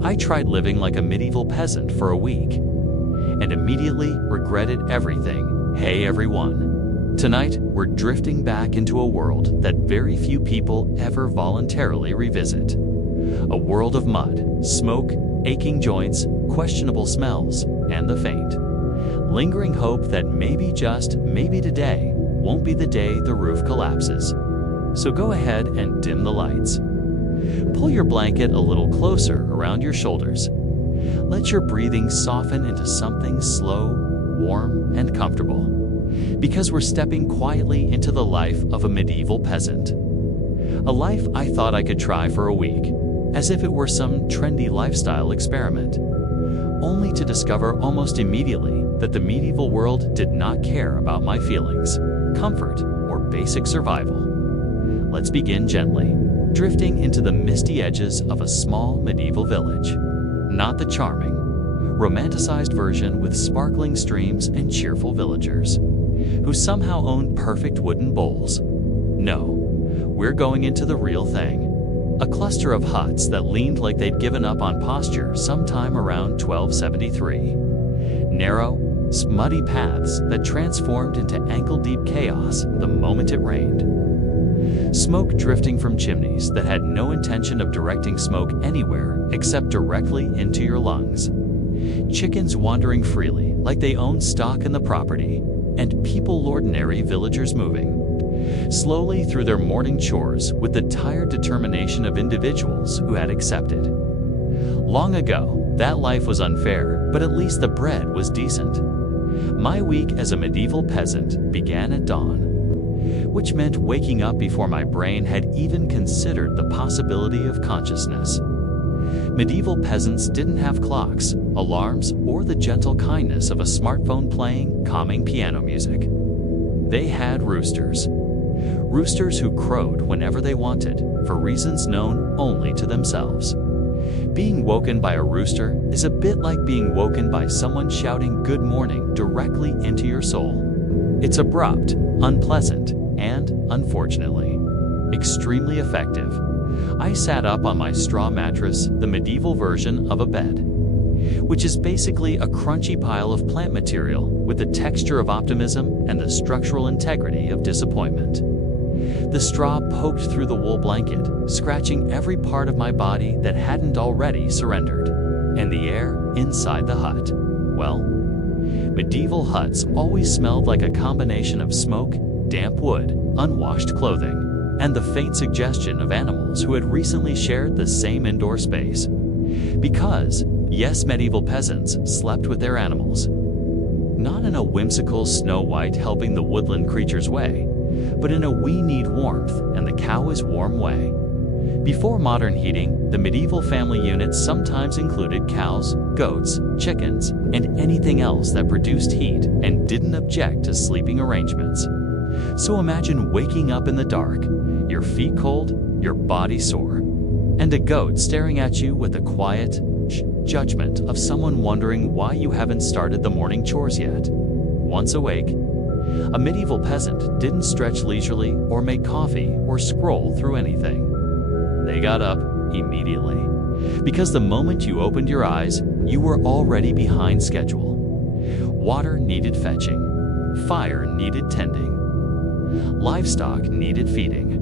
I tried living like a medieval peasant for a week and immediately regretted everything. Hey everyone. Tonight, we're drifting back into a world that very few people ever voluntarily revisit. A world of mud, smoke, aching joints, questionable smells, and the faint, lingering hope that maybe, just maybe today, won't be the day the roof collapses. So go ahead and dim the lights. Pull your blanket a little closer around your shoulders. Let your breathing soften into something slow, warm, and comfortable, because we're stepping quietly into the life of a medieval peasant. A life I thought I could try for a week, as if it were some trendy lifestyle experiment, only to discover almost immediately that the medieval world did not care about my feelings, comfort, or basic survival. Let's begin gently, drifting into the misty edges of a small medieval village. Not the charming, romanticized version with sparkling streams and cheerful villagers, who somehow own perfect wooden bowls. No, we're going into the real thing. A cluster of huts that leaned like they'd given up on posture sometime around 1273. Narrow, muddy paths that transformed into ankle-deep chaos the moment it rained. Smoke drifting from chimneys that had no intention of directing smoke anywhere except directly into your lungs. Chickens wandering freely like they own stock in the property, and ordinary villagers moving slowly through their morning chores with the tired determination of individuals who had accepted. Long ago, that life was unfair, but at least the bread was decent. My week as a medieval peasant began at dawn, which meant waking up before my brain had even considered the possibility of consciousness. Medieval peasants didn't have clocks, alarms, or the gentle kindness of a smartphone playing calming piano music. They had roosters. Roosters who crowed whenever they wanted, for reasons known only to themselves. Being woken by a rooster is a bit like being woken by someone shouting good morning directly into your soul. It's abrupt, unpleasant, and, unfortunately, extremely effective. I sat up on my straw mattress, the medieval version of a bed, which is basically a crunchy pile of plant material with the texture of optimism and the structural integrity of disappointment. The straw poked through the wool blanket, scratching every part of my body that hadn't already surrendered. And the air inside the hut, well, medieval huts always smelled like a combination of smoke, damp wood, unwashed clothing, and the faint suggestion of animals who had recently shared the same indoor space. Because, yes, medieval peasants slept with their animals. Not in a whimsical Snow White helping the woodland creatures way, but in a we need warmth and the cow is warm way. Before modern heating, the medieval family units sometimes included cows, goats, chickens, and anything else that produced heat and didn't object to sleeping arrangements. So imagine waking up in the dark, your feet cold, your body sore, and a goat staring at you with the quiet judgment of someone wondering why you haven't started the morning chores yet. Once awake, a medieval peasant didn't stretch leisurely or make coffee or scroll through anything. They got up immediately, because the moment you opened your eyes, you were already behind schedule. Water needed fetching, fire needed tending, livestock needed feeding,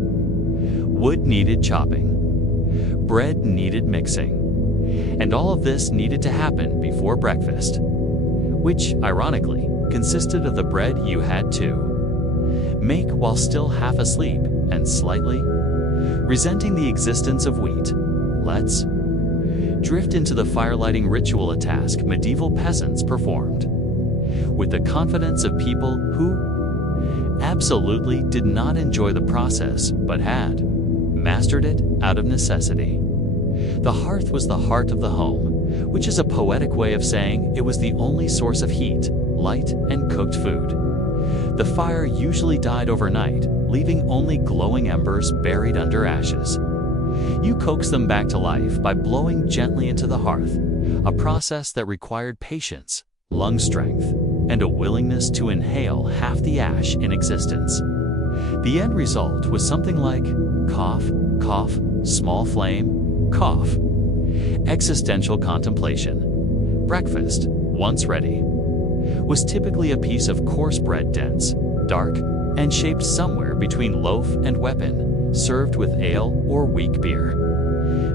wood needed chopping, bread needed mixing, and all of this needed to happen before breakfast, which, ironically, consisted of the bread you had to make while still half asleep and slightly resenting the existence of wheat. Let's drift into the firelighting ritual, a task medieval peasants performed with the confidence of people who absolutely did not enjoy the process but had mastered it out of necessity. The hearth was the heart of the home, which is a poetic way of saying it was the only source of heat, light, and cooked food. The fire usually died overnight, leaving only glowing embers buried under ashes. You coax them back to life by blowing gently into the hearth, a process that required patience, lung strength, and a willingness to inhale half the ash in existence. The end result was something like cough, cough, small flame, cough. Existential contemplation. Breakfast, once ready, was typically a piece of coarse bread, dense, dark, and shaped somewhere between loaf and weapon, served with ale or weak beer.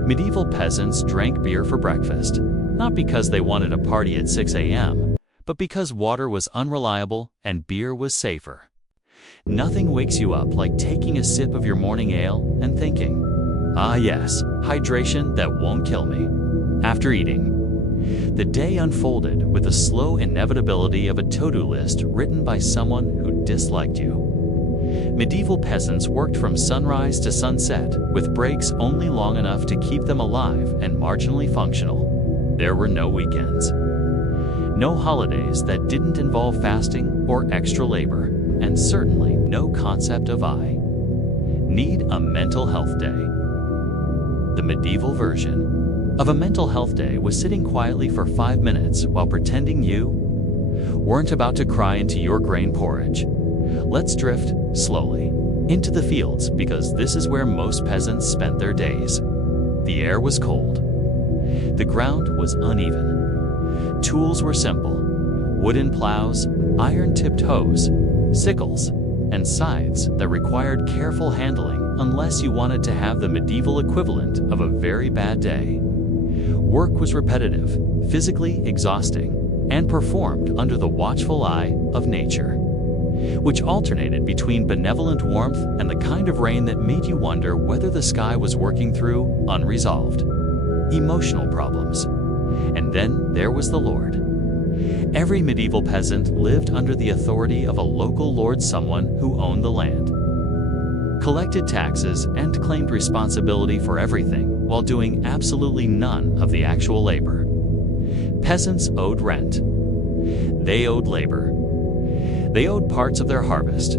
Medieval peasants drank beer for breakfast, not because they wanted a party at 6 a.m., but because water was unreliable and beer was safer. Nothing wakes you up like taking a sip of your morning ale and thinking, "Ah yes, hydration that won't kill me." After eating, the day unfolded with the slow inevitability of a to-do list written by someone who disliked you. Medieval peasants worked from sunrise to sunset, with breaks only long enough to keep them alive and marginally functional. There were no weekends. No holidays that didn't involve fasting or extra labor, and certainly no concept of I need a mental health day. The medieval version of a mental health day was sitting quietly for 5 minutes while pretending you weren't about to cry into your grain porridge. Let's drift, slowly, into the fields because this is where most peasants spent their days. The air was cold. The ground was uneven. Tools were simple: wooden plows, iron-tipped hoes, sickles, and scythes that required careful handling unless you wanted to have the medieval equivalent of a very bad day. Work was repetitive, physically exhausting, and performed under the watchful eye of nature, which alternated between benevolent warmth and the kind of rain that made you wonder whether the sky was working through unresolved emotional problems. And then there was the Lord. Every medieval peasant lived under the authority of a local lord, someone who owned the land, collected taxes, and claimed responsibility for everything while doing absolutely none of the actual labor. Peasants owed rent. They owed labor. They owed parts of their harvest.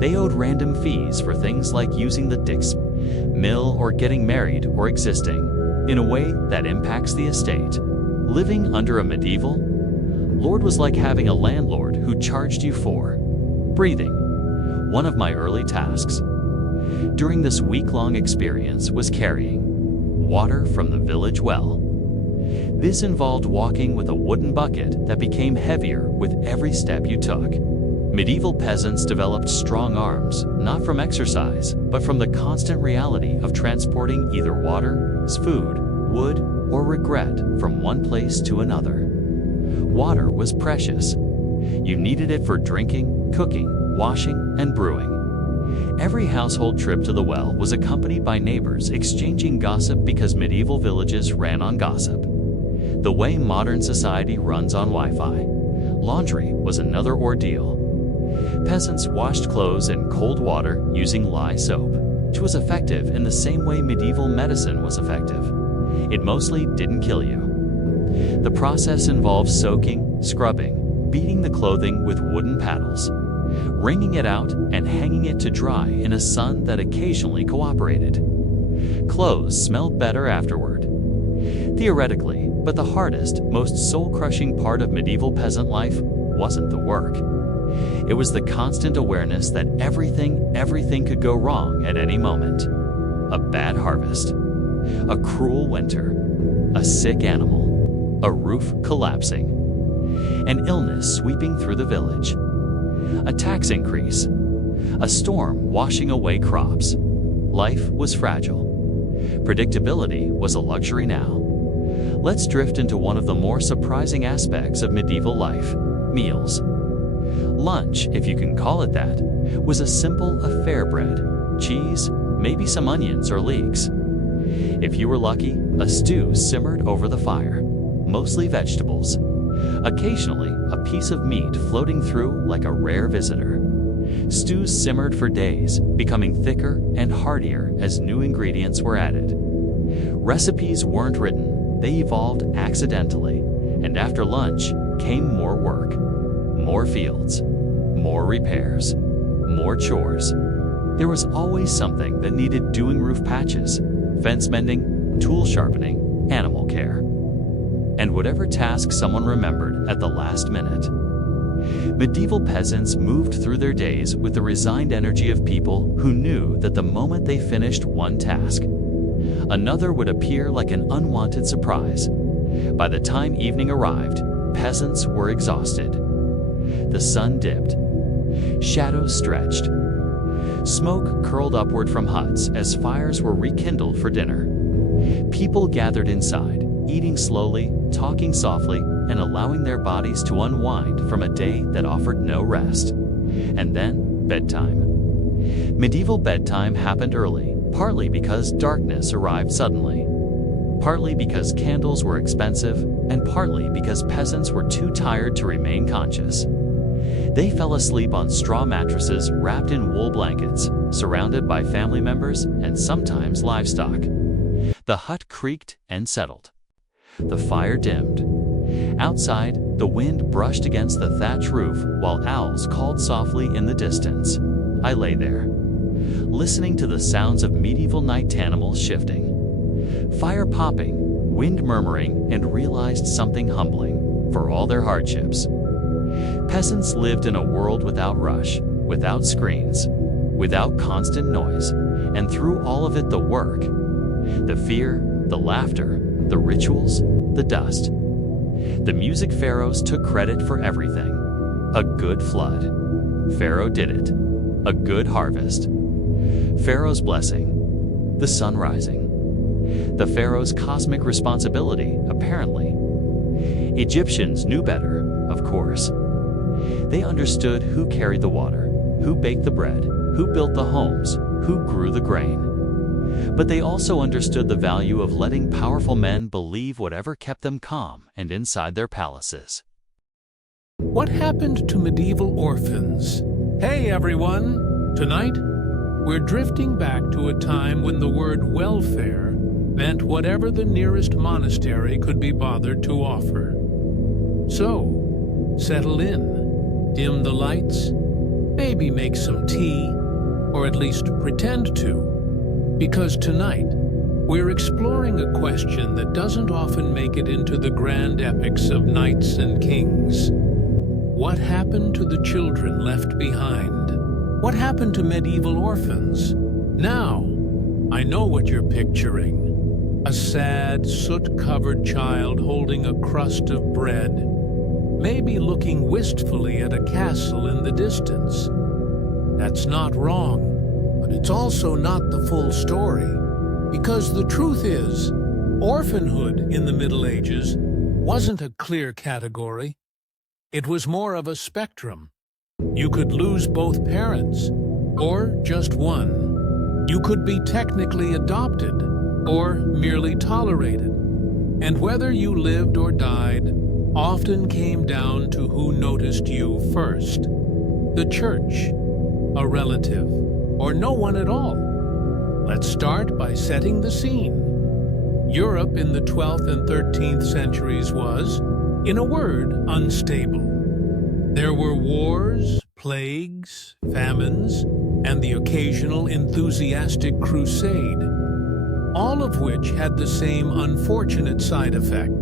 They owed random fees for things like using the Dick's mill or getting married or existing in a way that impacts the estate. Living under a medieval lord was like having a landlord who charged you for breathing. One of my early tasks during this week-long experience was carrying water from the village well. This involved walking with a wooden bucket that became heavier with every step you took. Medieval peasants developed strong arms, not from exercise, but from the constant reality of transporting either water, food, wood, or regret from one place to another. Water was precious. You needed it for drinking, cooking, washing, and brewing. Every household trip to the well was accompanied by neighbors exchanging gossip because medieval villages ran on gossip, the way modern society runs on Wi-Fi. Laundry was another ordeal. Peasants washed clothes in cold water using lye soap, which was effective in the same way medieval medicine was effective. It mostly didn't kill you. The process involved soaking, scrubbing, beating the clothing with wooden paddles, wringing it out, and hanging it to dry in a sun that occasionally cooperated. Clothes smelled better afterward. Theoretically, but the hardest, most soul-crushing part of medieval peasant life wasn't the work. It was the constant awareness that everything could go wrong at any moment. A bad harvest, a cruel winter, a sick animal, a roof collapsing, an illness sweeping through the village, a tax increase, a storm washing away crops. Life was fragile. Predictability was a luxury now. Let's drift into one of the more surprising aspects of medieval life: meals. Lunch, if you can call it that, was a simple affair: bread, cheese, maybe some onions or leeks. If you were lucky, a stew simmered over the fire, mostly vegetables. Occasionally, a piece of meat floating through like a rare visitor. Stews simmered for days, becoming thicker and heartier as new ingredients were added. Recipes weren't written, they evolved accidentally, and after lunch came more work, more fields, more repairs, more chores. There was always something that needed doing: roof patches, fence mending, tool sharpening, animal care, and whatever task someone remembered at the last minute. Medieval peasants moved through their days with the resigned energy of people who knew that the moment they finished one task, Another would appear like an unwanted surprise. By the time evening arrived, peasants were exhausted. The sun dipped. Shadows stretched. Smoke curled upward from huts as fires were rekindled for dinner. People gathered inside, eating slowly, talking softly, and allowing their bodies to unwind from a day that offered no rest. And then, bedtime. Medieval bedtime happened early, partly because darkness arrived suddenly. Partly because candles were expensive, and partly because peasants were too tired to remain conscious. They fell asleep on straw mattresses wrapped in wool blankets, surrounded by family members and sometimes livestock. The hut creaked and settled. The fire dimmed. Outside, the wind brushed against the thatch roof while owls called softly in the distance. I lay there, listening to the sounds of medieval night animals shifting. Fire popping, wind murmuring, and realized something humbling. For all their hardships, peasants lived in a world without rush, without screens, without constant noise, and through all of it the work, the fear, the laughter, the rituals, the dust. The music pharaohs took credit for everything. A good flood. Pharaoh did it. A good harvest. Pharaoh's blessing. The sun rising. The pharaoh's cosmic responsibility, apparently. Egyptians knew better, of course. They understood who carried the water, who baked the bread, who built the homes, who grew the grain. But they also understood the value of letting powerful men believe whatever kept them calm and inside their palaces. What happened to medieval orphans? Hey everyone! Tonight, we're drifting back to a time when the word welfare meant whatever the nearest monastery could be bothered to offer. So, settle in, dim the lights, maybe make some tea, or at least pretend to. Because tonight, we're exploring a question that doesn't often make it into the grand epics of knights and kings. What happened to the children left behind? What happened to medieval orphans? Now, I know what you're picturing. A sad, soot-covered child holding a crust of bread, maybe looking wistfully at a castle in the distance. That's not wrong. But it's also not the full story, because the truth is, orphanhood in the Middle Ages wasn't a clear category. It was more of a spectrum. You could lose both parents, or just one. You could be technically adopted, or merely tolerated. And whether you lived or died often came down to who noticed you first. The church, a relative, or no one at all. Let's start by setting the scene. Europe in the 12th and 13th centuries was, in a word, unstable. There were wars, plagues, famines, and the occasional enthusiastic crusade, all of which had the same unfortunate side effect.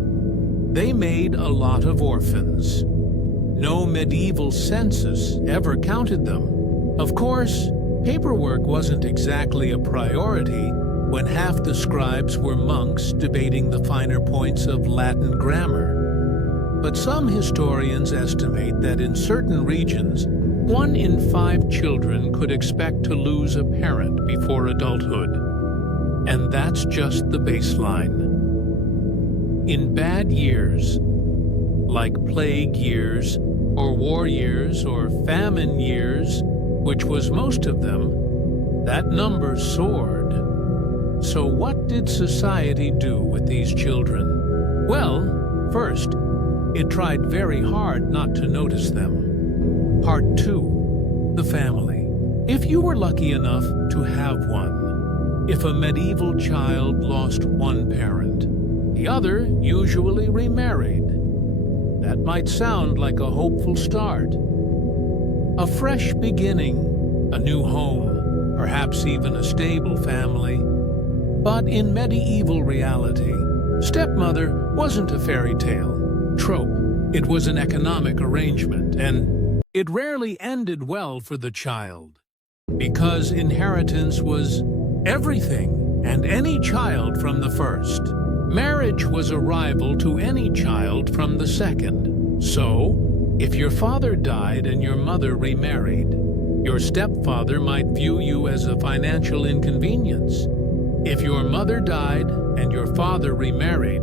They made a lot of orphans. No medieval census ever counted them. Of course, paperwork wasn't exactly a priority when half the scribes were monks debating the finer points of Latin grammar. But some historians estimate that in certain regions, 1 in 5 children could expect to lose a parent before adulthood. And that's just the baseline. In bad years, like plague years, or war years, or famine years, which was most of them, that number soared. So what did society do with these children? Well, first, it tried very hard not to notice them. Part 2, the family. If you were lucky enough to have one, if a medieval child lost one parent, the other usually remarried. That might sound like a hopeful start. A fresh beginning, a new home, perhaps even a stable family. But in medieval reality, stepmother wasn't a fairy tale trope. It was an economic arrangement, and it rarely ended well for the child, because inheritance was everything. and any child from the first. Marriage was a rival to any child from the second. So, if your father died and your mother remarried, your stepfather might view you as a financial inconvenience. If your mother died and your father remarried,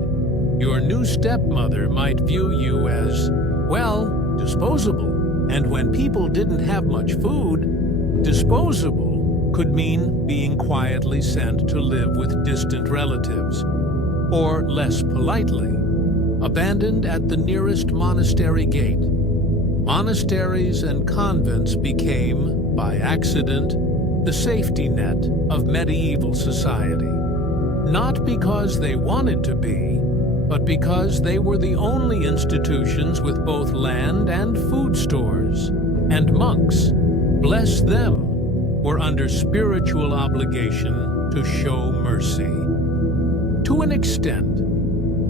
your new stepmother might view you as, well, disposable. And when people didn't have much food, disposable could mean being quietly sent to live with distant relatives, or less politely, abandoned at the nearest monastery gate. Monasteries and convents became, by accident, the safety net of medieval society. Not because they wanted to be, but because they were the only institutions with both land and food stores. And monks, bless them, were under spiritual obligation to show mercy. To an extent,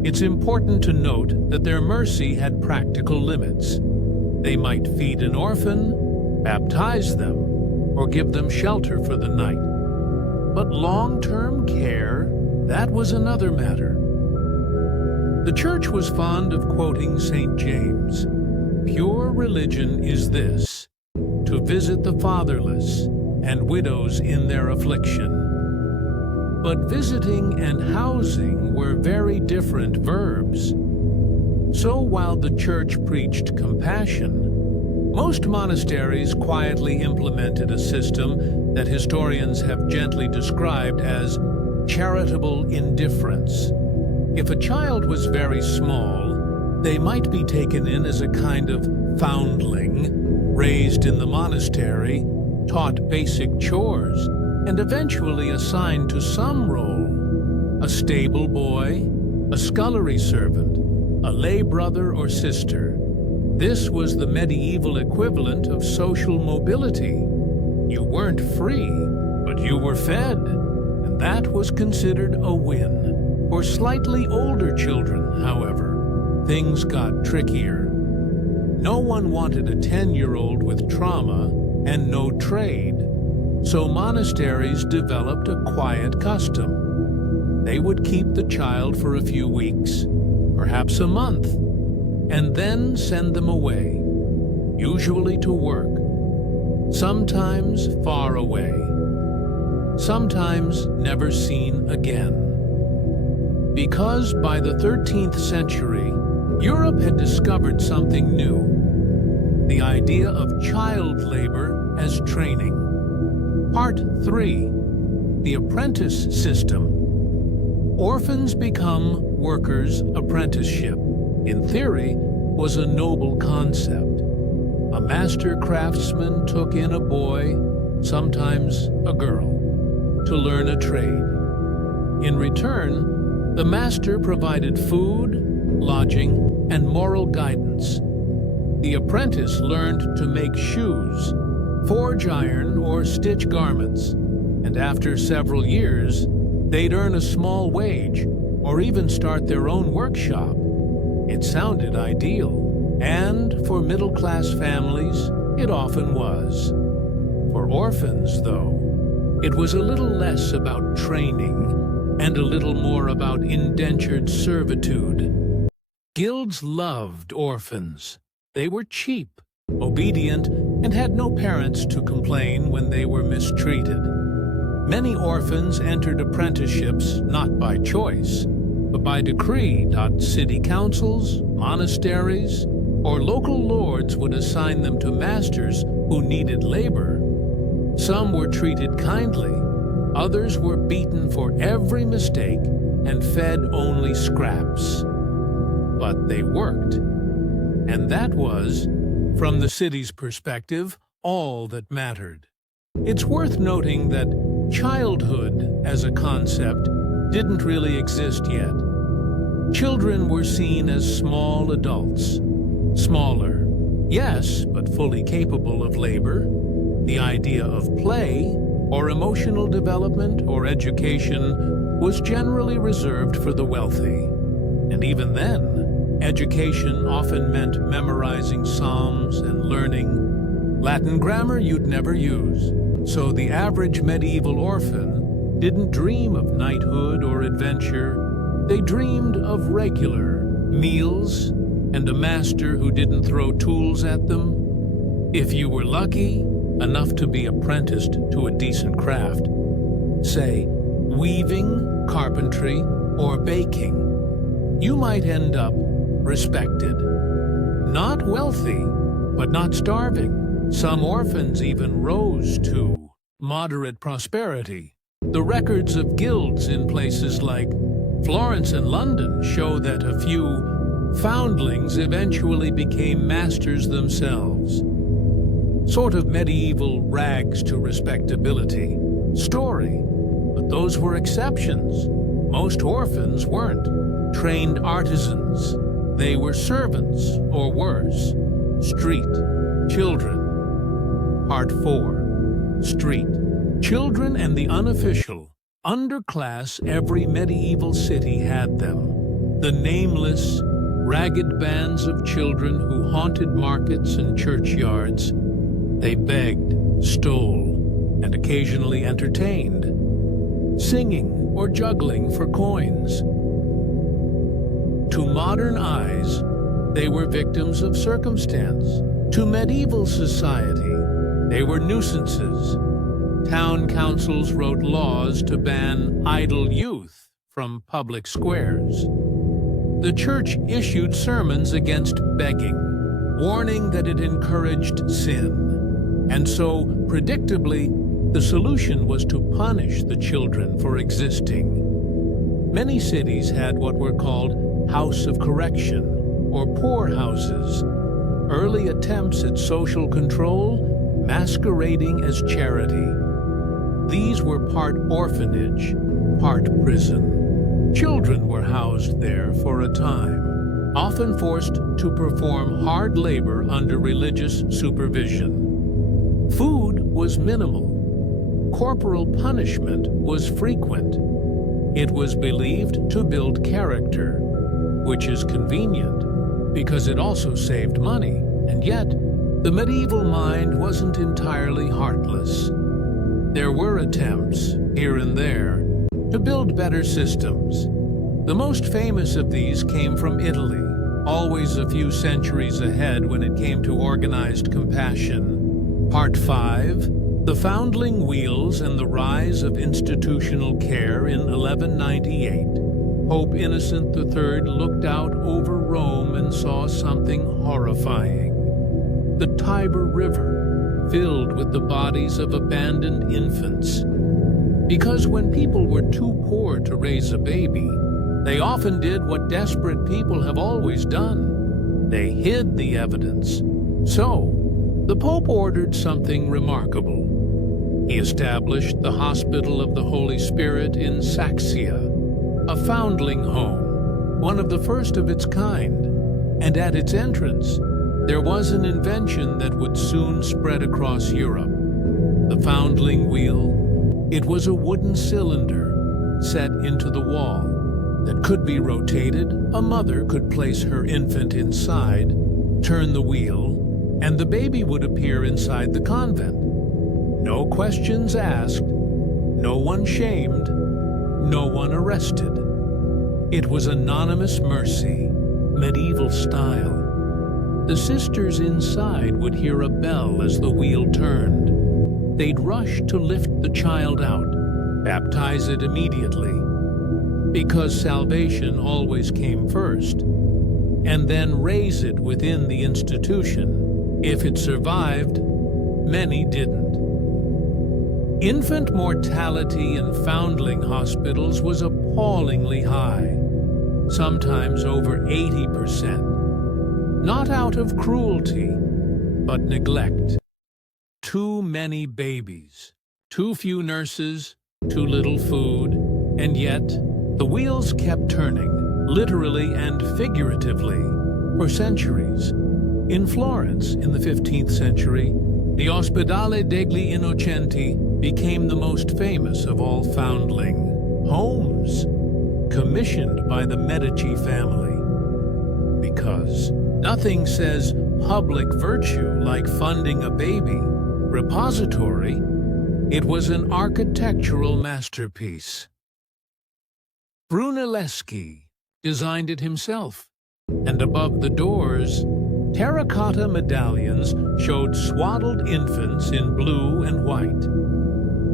it's important to note that their mercy had practical limits. They might feed an orphan, baptize them, or give them shelter for the night. But long-term care, that was another matter. The Church was fond of quoting St. James. Pure religion is this, to visit the fatherless and widows in their affliction. But visiting and housing were very different verbs. So while the Church preached compassion, most monasteries quietly implemented a system that historians have gently described as charitable indifference. If a child was very small, they might be taken in as a kind of foundling, raised in the monastery, taught basic chores, and eventually assigned to some role: a stable boy, a scullery servant, a lay brother or sister. This was the medieval equivalent of social mobility. You weren't free, but you were fed, and that was considered a win. For slightly older children, however, things got trickier. No one wanted a 10-year-old with trauma and no trade, so monasteries developed a quiet custom. They would keep the child for a few weeks, perhaps a month, and then send them away, usually to work, sometimes far away, sometimes never seen again. Because by the 13th century, Europe had discovered something new: the idea of child labor as training. Part 3. The Apprentice System. Orphans become workers' apprenticeship, in theory, was a noble concept. A master craftsman took in a boy, sometimes a girl, to learn a trade. In return, the master provided food, lodging, and moral guidance. The apprentice learned to make shoes, forge iron, or stitch garments, and after several years, they'd earn a small wage or even start their own workshop. It sounded ideal, and for middle-class families, it often was. For orphans, though, it was a little less about training and a little more about indentured servitude. Guilds loved orphans. They were cheap, obedient, and had no parents to complain when they were mistreated. Many orphans entered apprenticeships not by choice, but by decree. City councils, monasteries, or local lords would assign them to masters who needed labor. Some were treated kindly, others were beaten for every mistake and fed only scraps. But they worked, and that was, from the city's perspective, all that mattered. It's worth noting that childhood as a concept didn't really exist yet. Children were seen as small adults. Smaller, yes, but fully capable of labor. The idea of play, or emotional development, or education was generally reserved for the wealthy. And even then, education often meant memorizing psalms and learning Latin grammar you'd never use. So the average medieval orphan didn't dream of knighthood or adventure. They dreamed of regular meals and a master who didn't throw tools at them. If you were lucky enough to be apprenticed to a decent craft, say weaving, carpentry, or baking, you might end up respected. Not wealthy, but not starving. Some orphans even rose to moderate prosperity. The records of guilds in places like Florence and London show that a few foundlings eventually became masters themselves. Sort of medieval rags to respectability story, but those were exceptions. Most orphans weren't trained artisans. They were servants, or worse, street children. Part 4. Street children and the unofficial underclass every medieval city had them. The nameless, ragged bands of children who haunted markets and churchyards. They begged, stole, and occasionally entertained, singing or juggling for coins. To modern eyes, they were victims of circumstance. To medieval society, they were nuisances. Town councils wrote laws to ban idle youth from public squares. The church issued sermons against begging, warning that it encouraged sin. And so, predictably, the solution was to punish the children for existing. Many cities had what were called House of Correction, or poorhouses, early attempts at social control masquerading as charity. These were part orphanage, part prison. Children were housed there for a time, often forced to perform hard labor under religious supervision. Food was minimal. Corporal punishment was frequent. It was believed to build character, which is convenient because it also saved money. And yet, the medieval mind wasn't entirely heartless. There were attempts, here and there, to build better systems. The most famous of these came from Italy, always a few centuries ahead when it came to organized compassion. Part 5. The Foundling Wheels and the Rise of Institutional Care in 1198. Pope Innocent III looked out over Rome and saw something horrifying. The Tiber River, filled with the bodies of abandoned infants. Because when people were too poor to raise a baby, they often did what desperate people have always done. They hid the evidence. So, the Pope ordered something remarkable. He established the Hospital of the Holy Spirit in Saxia, a foundling home, one of the first of its kind. And at its entrance, there was an invention that would soon spread across Europe. The foundling wheel. It was a wooden cylinder set into the wall that could be rotated. A mother could place her infant inside, turn the wheel, and the baby would appear inside the convent. No questions asked, no one shamed, no one arrested. It was anonymous mercy, medieval style. The sisters inside would hear a bell as the wheel turned. They'd rush to lift the child out, baptize it immediately, because salvation always came first, and then raise it within the institution. If it survived, many didn't. Infant mortality in foundling hospitals was appallingly high, sometimes over 80%. Not out of cruelty, but neglect. Too many babies, too few nurses, too little food, and yet the wheels kept turning, literally and figuratively, for centuries. In Florence, in the 15th century, the Ospedale degli Innocenti became the most famous of all foundling homes, commissioned by the Medici family. Because nothing says public virtue like funding a baby repository It was an architectural masterpiece. Brunelleschi designed it himself, and above the doors, terracotta medallions showed swaddled infants in blue and white.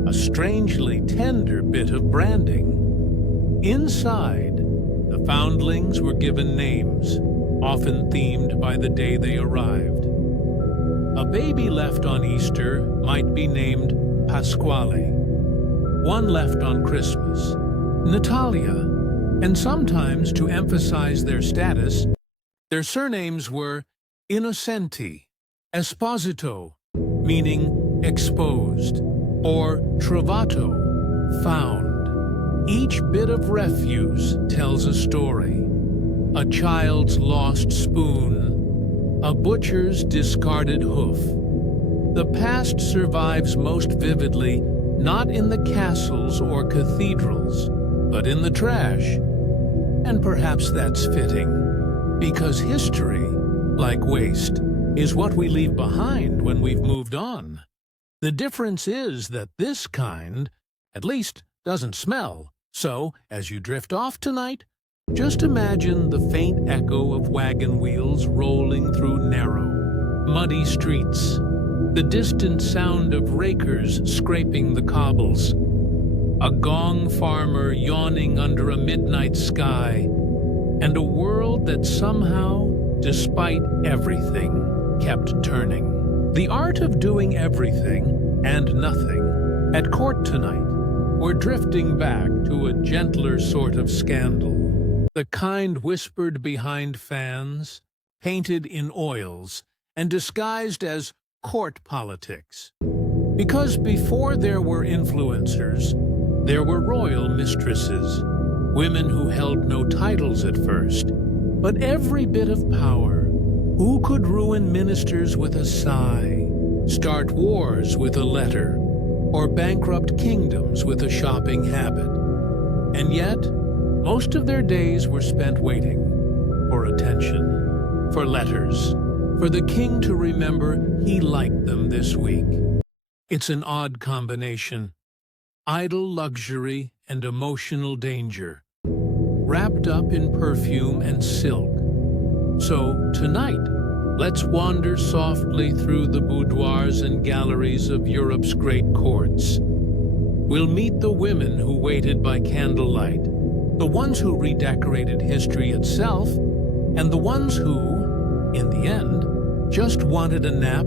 A strangely tender bit of branding. Inside, the foundlings were given names, often themed by the day they arrived. A baby left on Easter might be named Pasquale, one left on Christmas, Natalia, and sometimes, to emphasize their status, their surnames were Innocenti, Esposito, meaning exposed, or Trovato, found. Each bit of refuse tells a story. A child's lost spoon, a butcher's discarded hoof. The past survives most vividly not in the castles or cathedrals, but in the trash. And perhaps that's fitting, because history, like waste, is what we leave behind when we've moved on. The difference is that this kind, at least, doesn't smell. So, as you drift off tonight, just imagine the faint echo of wagon wheels rolling through narrow, muddy streets, the distant sound of rakers scraping the cobbles, a gong farmer yawning under a midnight sky, and a world that somehow, despite everything, kept turning. The art of doing everything and nothing at court tonight. We're drifting back to a gentler sort of scandal, the kind whispered behind fans, painted in oils, and disguised as court politics. Because before there were influencers, there were royal mistresses, women who held no titles at first, but every bit of power. Who could ruin ministers with a sigh, start wars with a letter, or bankrupt kingdoms with a shopping habit? And yet, most of their days were spent waiting for attention, for letters, for the king to remember he liked them this week. It's an odd combination. Idle luxury and emotional danger, wrapped up in perfume and silk. So, tonight, let's wander softly through the boudoirs and galleries of Europe's great courts. We'll meet the women who waited by candlelight, the ones who redecorated history itself, and the ones who, in the end, just wanted a nap.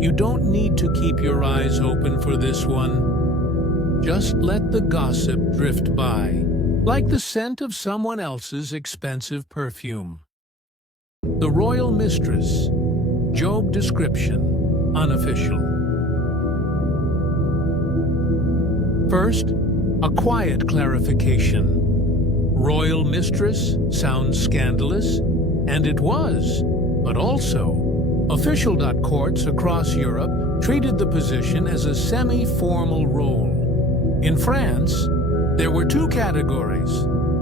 You don't need to keep your eyes open for this one. Just let the gossip drift by, like the scent of someone else's expensive perfume. The Royal Mistress. Job description. Unofficial. First, a quiet clarification. Royal Mistress sounds scandalous, and it was, but also, official courts across Europe treated the position as a semi-formal role. In France, there were two categories: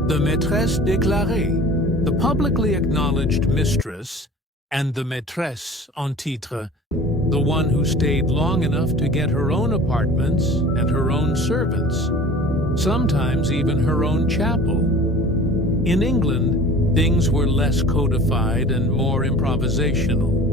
the maîtresse déclarée, the publicly acknowledged mistress, and the maîtresse en titre, the one who stayed long enough to get her own apartments and her own servants, sometimes even her own chapel. In England, things were less codified and more improvisational.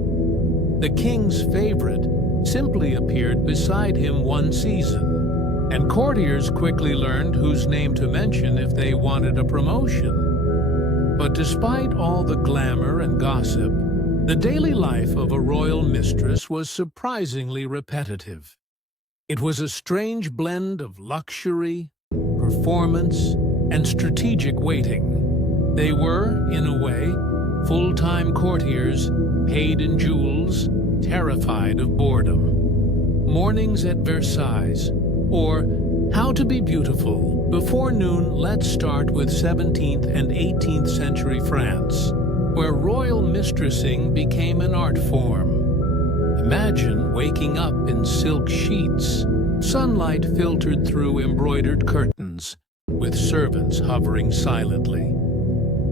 The king's favorite simply appeared beside him one season, and courtiers quickly learned whose name to mention if they wanted a promotion. But despite all the glamour and gossip, the daily life of a royal mistress was surprisingly repetitive. It was a strange blend of luxury, performance, and strategic waiting. They were, in a way, full-time courtiers, paid in jewels, terrified of boredom. Mornings at Versailles, or How to be Beautiful. Before noon, let's start with 17th and 18th century France, where royal mistressing became an art form. Imagine waking up in silk sheets, sunlight filtered through embroidered curtains, with servants hovering silently.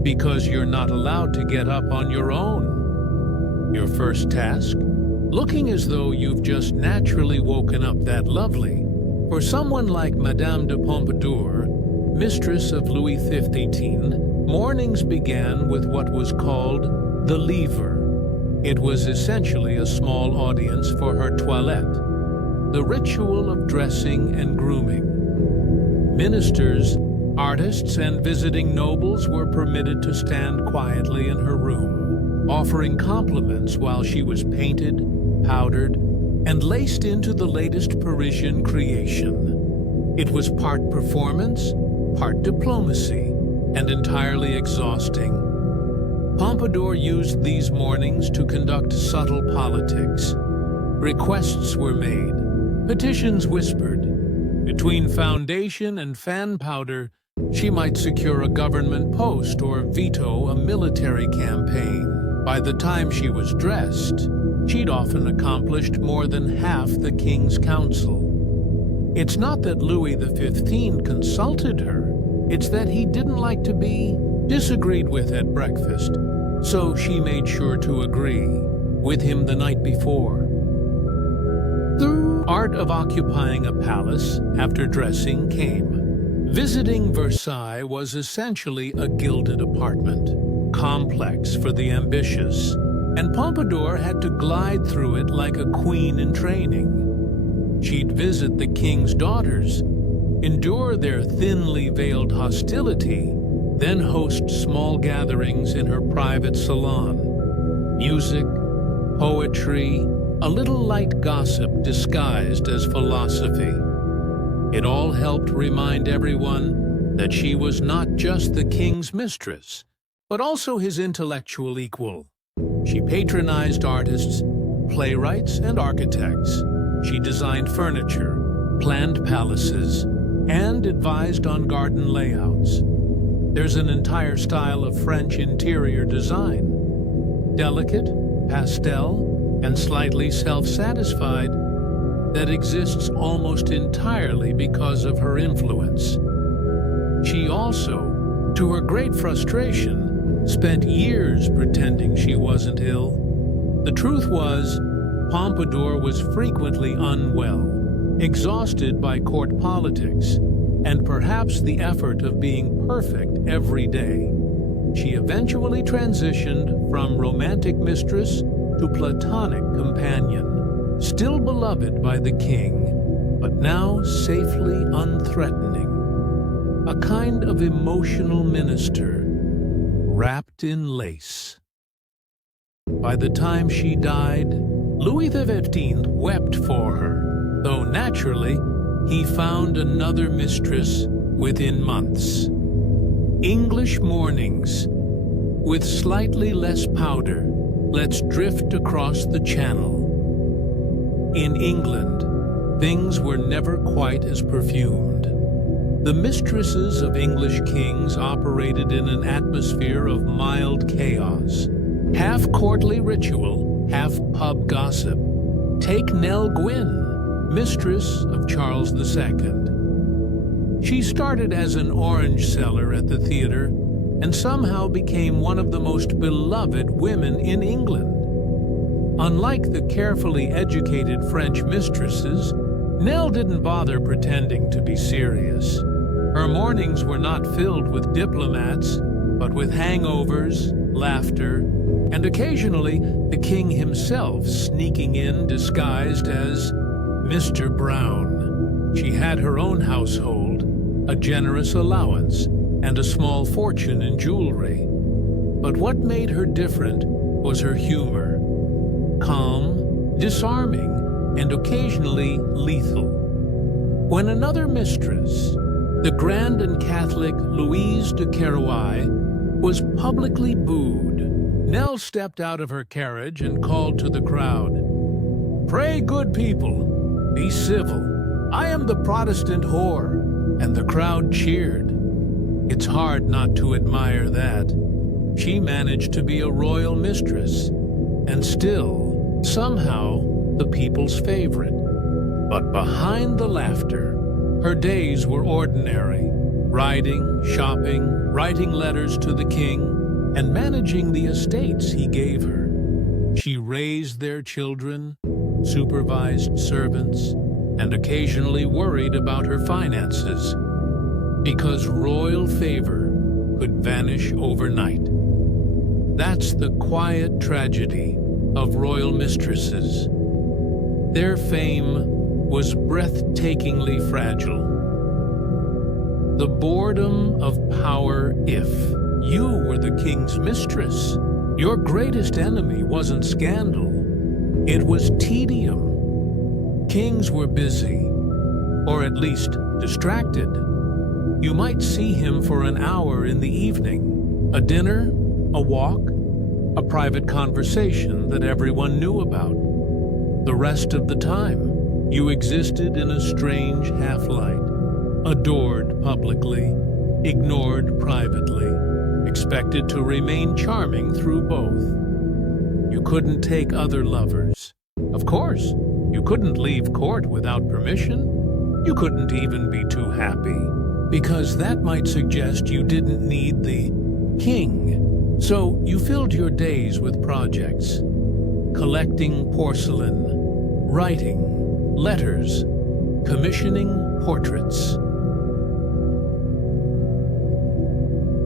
Because you're not allowed to get up on your own. Your first task? Looking as though you've just naturally woken up that lovely. For someone like Madame de Pompadour, mistress of Louis XV, mornings began with what was called the lever. It was essentially a small audience for her toilette, the ritual of dressing and grooming. Ministers, artists, and visiting nobles were permitted to stand quietly in her room, offering compliments while she was painted, powdered, and laced into the latest Parisian creation. It was part performance, part diplomacy, and entirely exhausting. Pompadour used these mornings to conduct subtle politics. Requests were made, petitions whispered. Between foundation and fan powder, she might secure a government post or veto a military campaign. By the time she was dressed, she'd often accomplished more than half the king's counsel. It's not that Louis XV consulted her, it's that he didn't like to be disagreed with at breakfast, so she made sure to agree with him the night before. The art of occupying a palace after dressing came. Visiting Versailles was essentially a gilded apartment, complex for the ambitious, and Pompadour had to glide through it like a queen in training. She'd visit the king's daughters, endure their thinly veiled hostility, then host small gatherings in her private salon. Music, poetry, a little light gossip disguised as philosophy. It all helped remind everyone that she was not just the king's mistress, but also his intellectual equal. She patronized artists, playwrights, and architects. She designed furniture, planned palaces, and advised on garden layouts. There's an entire style of French interior design, delicate, pastel, and slightly self-satisfied, that exists almost entirely because of her influence. She also, to her great frustration, spent years pretending she wasn't ill. The truth was, Pompadour was frequently unwell, exhausted by court politics, and perhaps the effort of being perfect every day. She eventually transitioned from romantic mistress to platonic companion, still beloved by the king, but now safely unthreatening. A kind of emotional minister, wrapped in lace. By the time she died, Louis XV wept for her, though naturally, he found another mistress within months. English mornings. With slightly less powder, let's drift across the Channel. In England, things were never quite as perfumed. The mistresses of English kings operated in an atmosphere of mild chaos. Half courtly ritual, half pub gossip. Take Nell Gwynn, mistress of Charles II. She started as an orange seller at the theater and somehow became one of the most beloved women in England. Unlike the carefully educated French mistresses, Nell didn't bother pretending to be serious. Her mornings were not filled with diplomats, but with hangovers, laughter, and occasionally the king himself sneaking in disguised as Mr. Brown. She had her own household, a generous allowance, and a small fortune in jewelry. But what made her different was her humor. Calm, disarming, and occasionally lethal. When another mistress, the grand and Catholic Louise de Querouaille, was publicly booed, Nell stepped out of her carriage and called to the crowd, "Pray, good people, be civil. I am the Protestant whore." And the crowd cheered. It's hard not to admire that. She managed to be a royal mistress, and still, somehow, the people's favorite. But behind the laughter, her days were ordinary, riding, shopping, writing letters to the king, and managing the estates he gave her. She raised their children, supervised servants, and occasionally worried about her finances, because royal favor could vanish overnight. That's the quiet tragedy of royal mistresses. Their fame was breathtakingly fragile. The boredom of power. If you were the king's mistress, your greatest enemy wasn't scandal, it was tedium. Kings were busy, or at least distracted. You might see him for an hour in the evening, a dinner, a walk, a private conversation that everyone knew about. The rest of the time, you existed in a strange half-light, adored publicly, ignored privately, expected to remain charming through both. You couldn't take other lovers. Of course, you couldn't leave court without permission. You couldn't even be too happy, because that might suggest you didn't need the king. So you filled your days with projects, collecting porcelain, writing letters, commissioning portraits,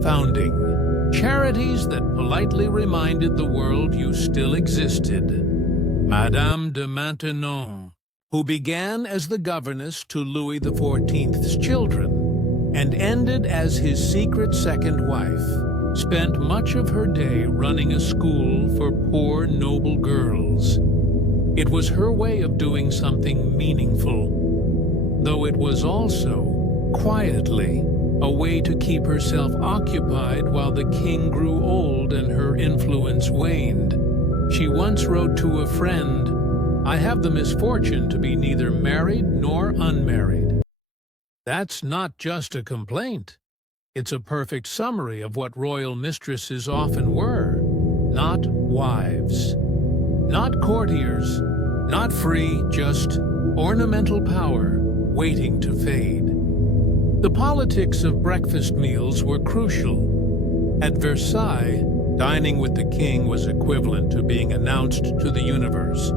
founding charities that politely reminded the world you still existed. Madame de Maintenon, who began as the governess to Louis XIV's children and ended as his secret second wife, spent much of her day running a school for poor noble girls. It was her way of doing something meaningful, though it was also, quietly, a way to keep herself occupied while the king grew old and her influence waned. She once wrote to a friend, "I have the misfortune to be neither married nor unmarried." That's not just a complaint. It's a perfect summary of what royal mistresses often were. Not wives, not courtiers, not free, just ornamental power waiting to fade. The politics of breakfast meals were crucial. At Versailles, dining with the king was equivalent to being announced to the universe.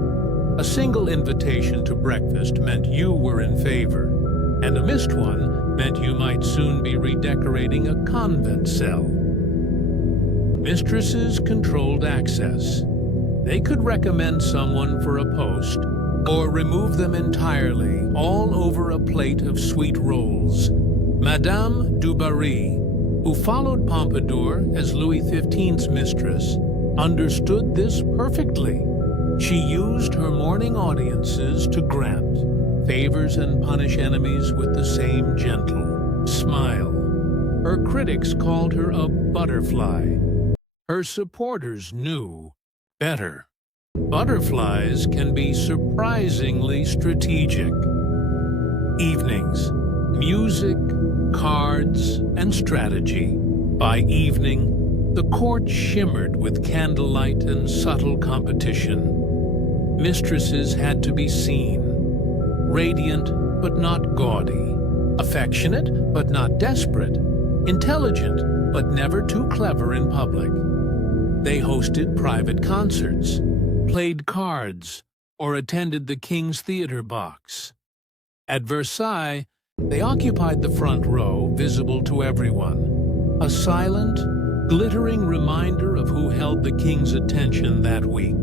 A single invitation to breakfast meant you were in favor, and a missed one meant you might soon be redecorating a convent cell. Mistresses controlled access. They could recommend someone for a post, or remove them entirely, all over a plate of sweet rolls. Madame du Barry, who followed Pompadour as Louis XV's mistress, understood this perfectly. She used her morning audiences to grant favors and punish enemies with the same gentle smile. Her critics called her a butterfly. Her supporters knew better. Butterflies can be surprisingly strategic. Evenings, music, cards, and strategy. By evening, the court shimmered with candlelight and subtle competition. Mistresses had to be seen, radiant but not gaudy, affectionate but not desperate, intelligent but never too clever in public. They hosted private concerts, played cards, or attended the king's theater box. At Versailles, they occupied the front row, visible to everyone, a silent, glittering reminder of who held the king's attention that week.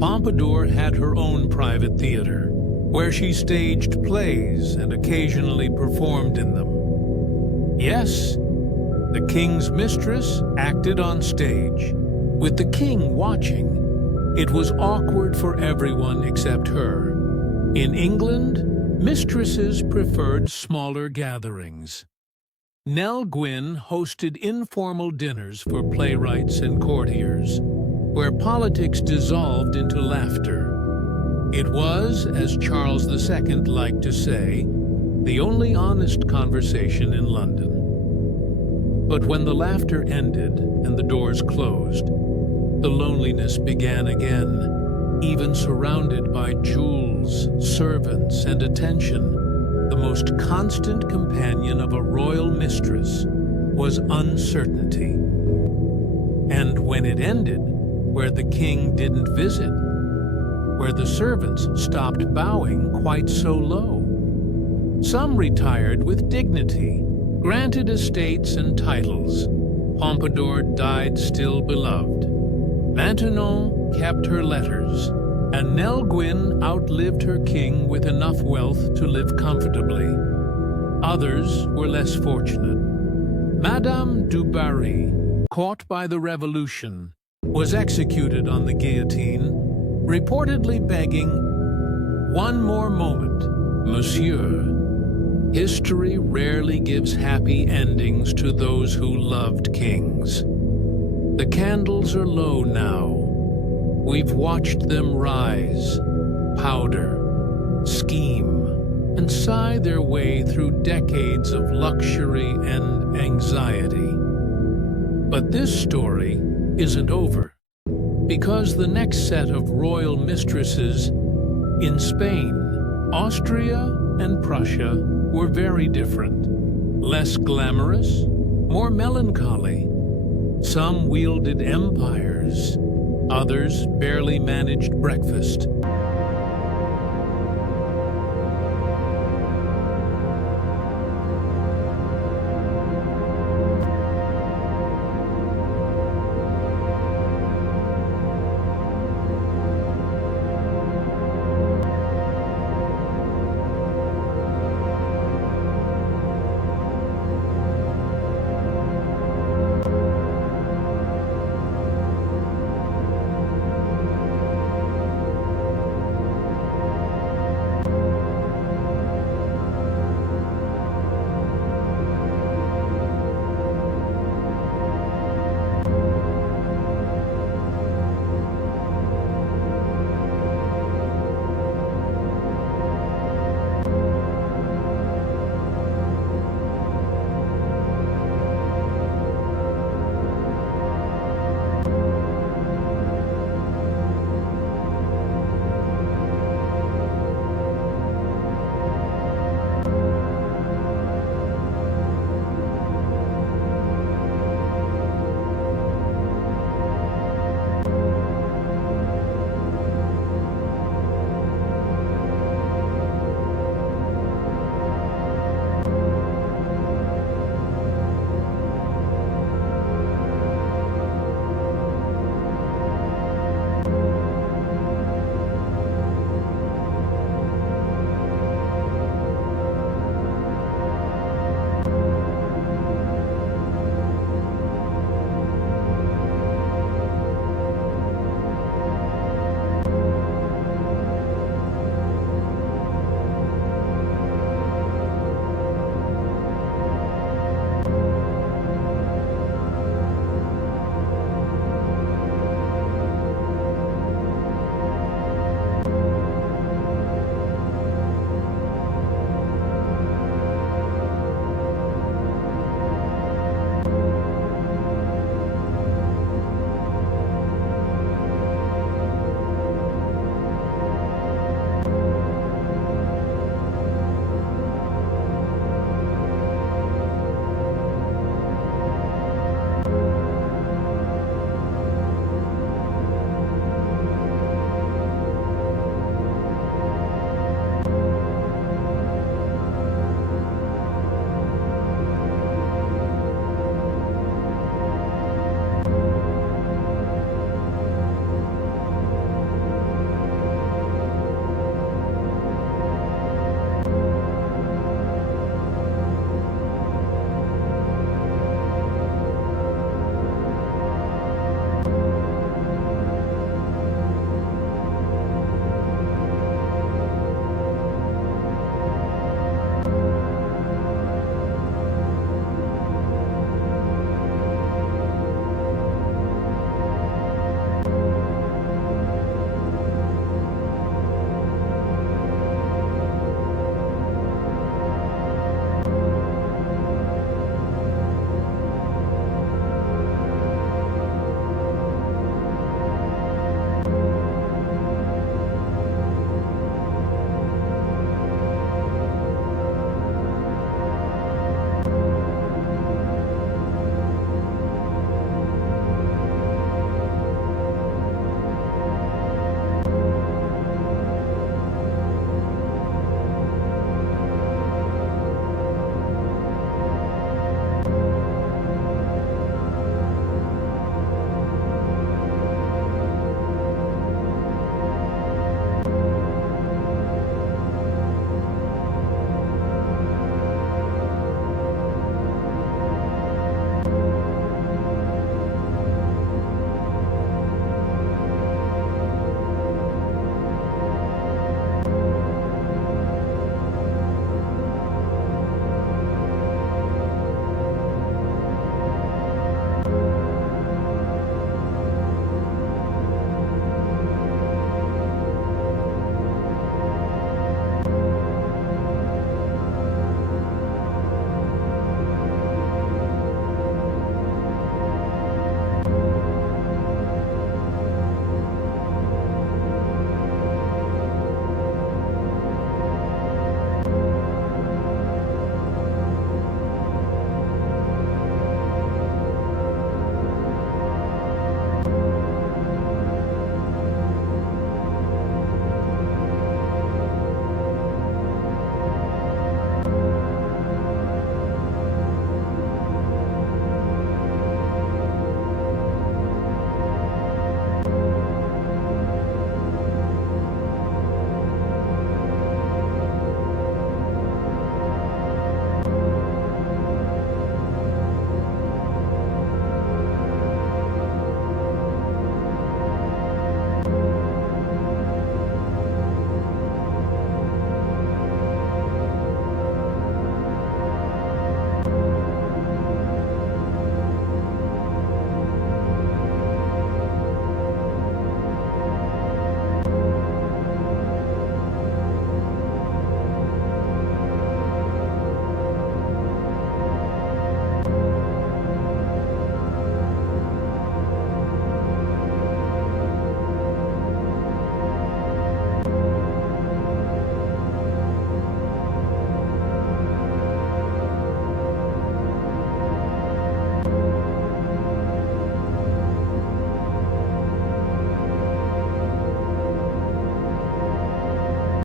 Pompadour had her own private theater, where she staged plays and occasionally performed in them. Yes, the king's mistress acted on stage, with the king watching. It was awkward for everyone except her. In England, mistresses preferred smaller gatherings. Nell Gwynn hosted informal dinners for playwrights and courtiers, where politics dissolved into laughter. It was, as Charles II liked to say, the only honest conversation in London. But when the laughter ended and the doors closed, the loneliness began again. Even surrounded by jewels, servants, and attention, the most constant companion of a royal mistress was uncertainty. And when it ended, where the king didn't visit, where the servants stopped bowing quite so low. Some retired with dignity, granted estates and titles. Pompadour died still beloved. Maintenon kept her letters, and Nell Gwyn outlived her king with enough wealth to live comfortably. Others were less fortunate. Madame du Barry, caught by the Revolution, was executed on the guillotine, reportedly begging, "One more moment, monsieur." History rarely gives happy endings to those who loved kings. The candles are low now. We've watched them rise, powder, scheme, and sigh their way through decades of luxury and anxiety. But this story isn't over, because the next set of royal mistresses in Spain, Austria, and Prussia were very different. Less glamorous, more melancholy. Some wielded empires, others barely managed breakfast.